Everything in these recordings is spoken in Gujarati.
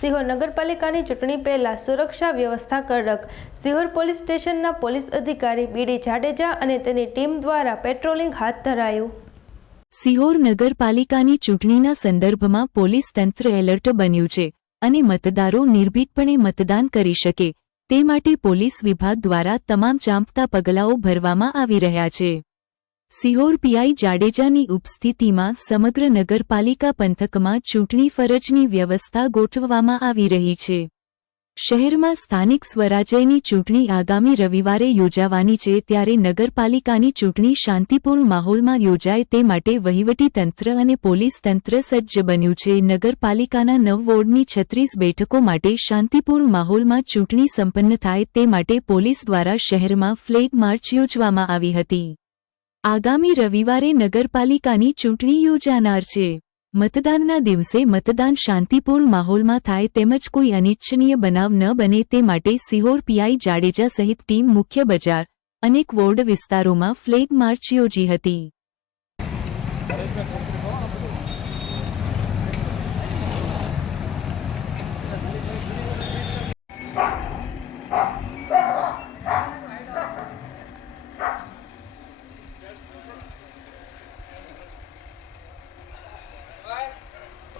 સિહોર નગરપાલિકાની ચૂંટણી પહેલા સુરક્ષા વ્યવસ્થા કડક। સિહોર પોલીસ સ્ટેશનના પોલીસ અધિકારી બીડી જાડેજા અને તેની ટીમ દ્વારા પેટ્રોલિંગ હાથ ધરાયું। સિહોર નગરપાલિકાની ચૂંટણીના સંદર્ભમાં પોલીસ તંત્ર એલર્ટ બન્યું છે અને મતદારો નિર્ભીકપણે મતદાન કરી શકે તે માટે પોલીસ વિભાગ દ્વારા તમામ ચાંપતા પગલાઓ ભરવામાં આવી રહ્યા છે। સિહોર પીઆઈ જાડેજાની ઉપસ્થિતિમાં સમગ્ર નગરપાલિકા પંથકમાં ચૂંટણી ફરજની વ્યવસ્થા ગોઠવવામાં આવી રહી છે। શહેરમાં સ્થાનિક સ્વરાજ્યની ચૂંટણી આગામી રવિવારે યોજાવાની છે, ત્યારે નગરપાલિકાની ચૂંટણી શાંતિપૂર્ણ માહોલમાં યોજાય તે માટે વહીવટી તંત્ર અને પોલીસ તંત્ર સજ્જ બન્યું છે। નગરપાલિકાના 9 વોર્ડની 36 બેઠકો માટે શાંતિપૂર્ણ માહોલમાં ચૂંટણી સંપન્ન થાય તે માટે પોલીસ દ્વારા શહેરમાં ફ્લેગ માર્ચ યોજવામાં આવી હતી। આગામી રવિવારે નગરપાલિકાની ચૂંટણી યોજાનાર છે। મતદાનના દિવસે મતદાન શાંતિપૂર્ણ માહોલમાં થાય તેમજ કોઈ અનિચ્છનીય બનાવ ન બને તે માટે સિહોર પીઆઈ જાડેજા સહિત ટીમ મુખ્ય બજાર અનેક વોર્ડ વિસ્તારોમાં ફ્લેગ માર્ચ યોજી હતી।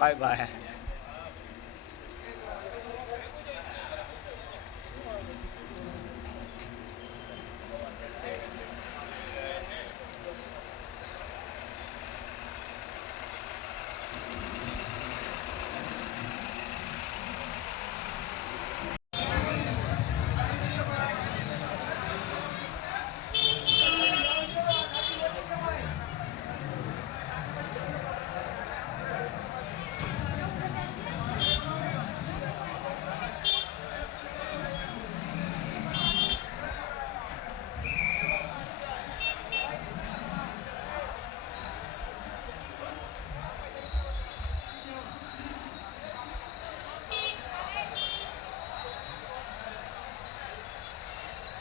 Bye bye.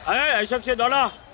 अरे अशोक से दौड़ा।